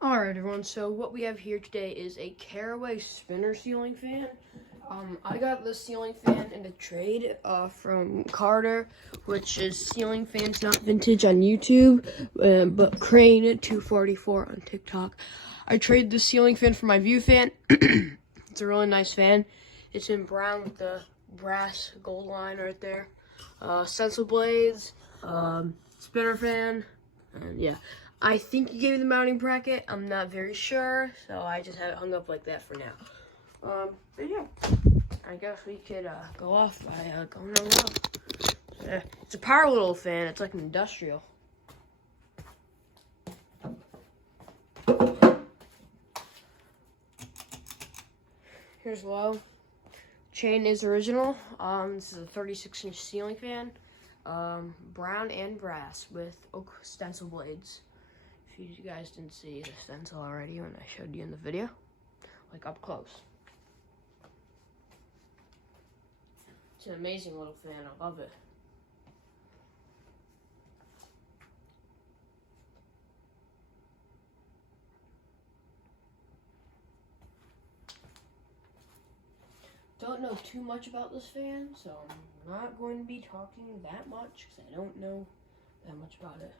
Alright everyone, so what we have here today is a Caraway spinner ceiling fan. I got this ceiling fan in a trade from Carter, which is Ceiling Fans Not Vintage on YouTube, but Crane 244 on TikTok. I traded this ceiling fan for my view fan. It's a really nice fan. It's in brown with the brass gold line right there. Stencil blades, spinner fan, and yeah. I think he gave me the mounting bracket. I'm not very sure, so I just have it hung up like that for now. But yeah, I guess we could go off by going around. It's a power little fan. It's like an industrial. Here's low. Chain is original. This is a 36-inch ceiling fan. Brown and brass with oak stencil blades. If you guys didn't see the stencil already when I showed you in the video, like up close. It's an amazing little fan. I love it. Don't know too much about this fan, so I'm not going to be talking that much because I don't know that much about it.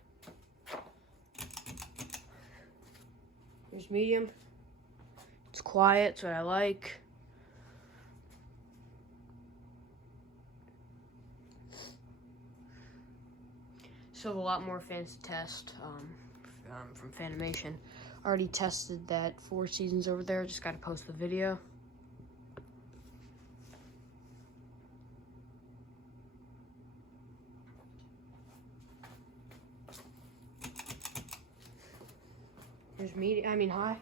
Here's medium. It's quiet, it's what I like. Still have a lot more fans to test from Fanimation. Already tested that 4 seasons over there. Just got to post the video. Here's high.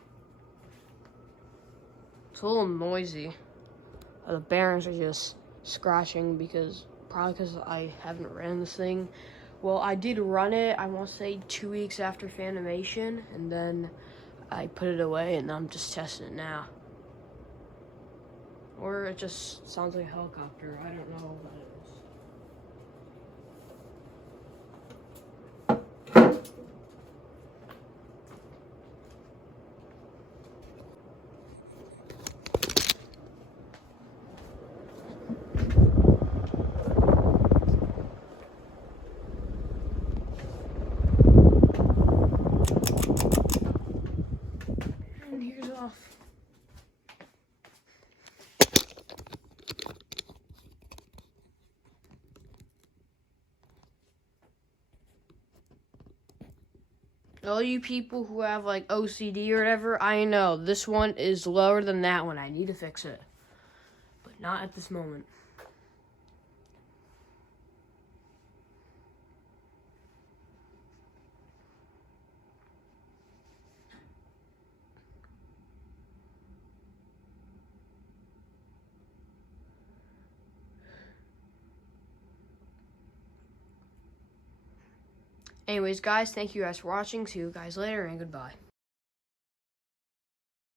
It's a little noisy. The bearings are just scratching probably because I haven't ran this thing. Well, I did run it, I want to say 2 weeks after Fanimation, and then I put it away and I'm just testing it now. Or it just sounds like a helicopter. I don't know what it is. Off. All you people who have like OCD or whatever, I know this one is lower than that one. I need to fix it, but not at this moment. Anyways, guys, thank you guys for watching. See you guys later, and goodbye.